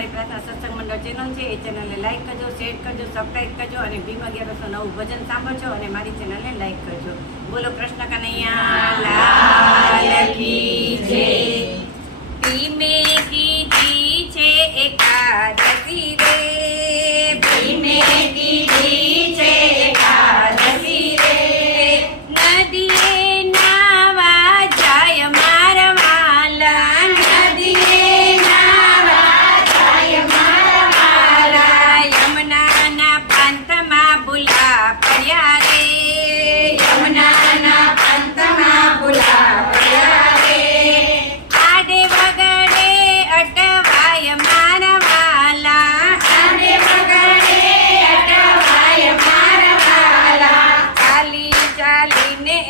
મારી પ્રાર્થના સત્સંગ મંડળ ચેનલ છે. એ ચેનલને લાઇક કરજો શેર કરજો સબસ્ક્રાઈબ કરજો અને ભીમ અગિયારસો નવું ભજન સાંભળજો અને મારી ચેનલને લાઇક કરજો. બોલો કૃષ્ણ કનૈયા, લાલ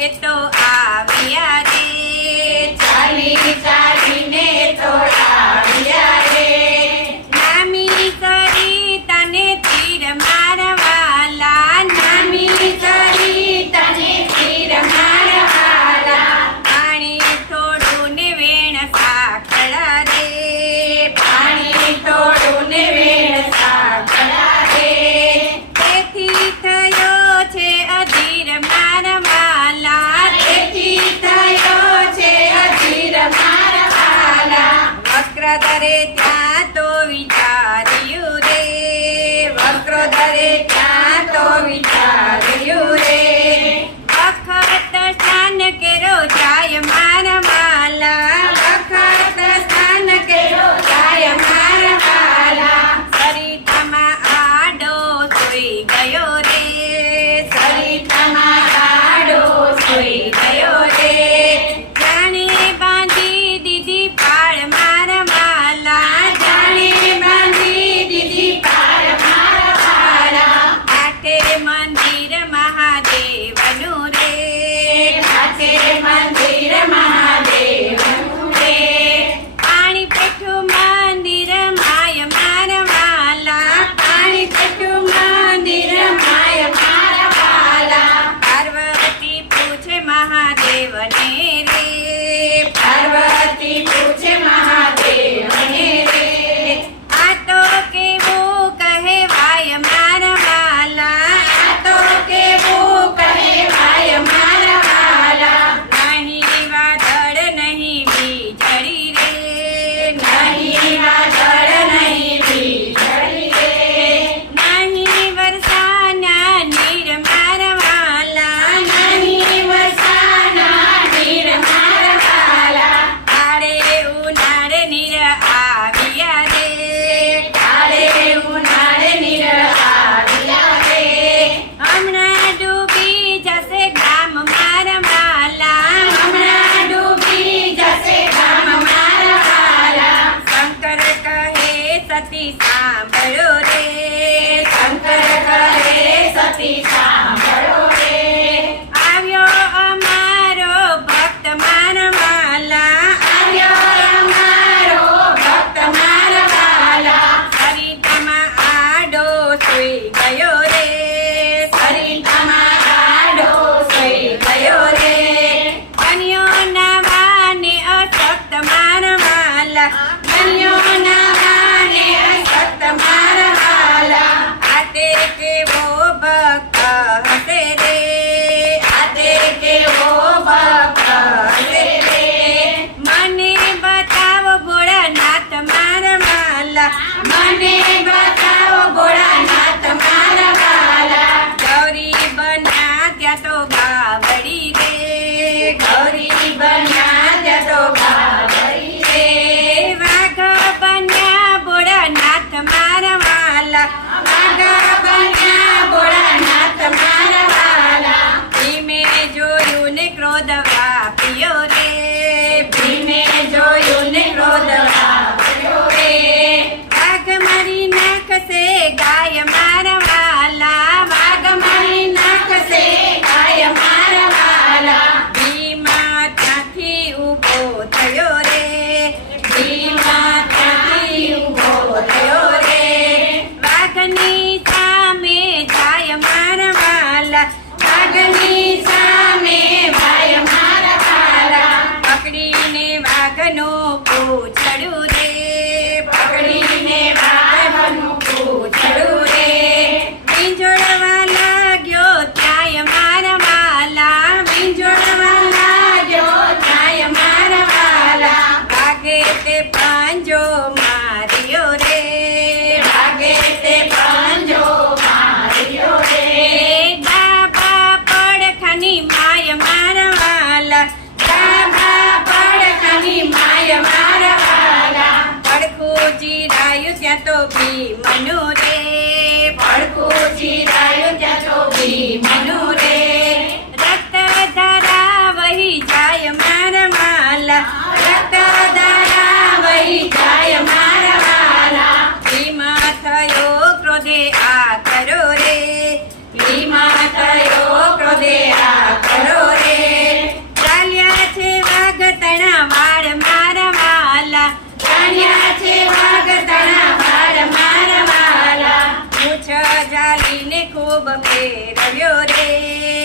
えっと ಧರೆ ತ್ಯಾ સતી સાંભળો રે શંકર કરે સતી સાંભળો રે આવ્યો અમારો ભક્ત માનવાલા આવ્યો અમારો ભક્ત માનવાલા સરિતામાં આડો સુઈ ના બફે રહ્યો રે.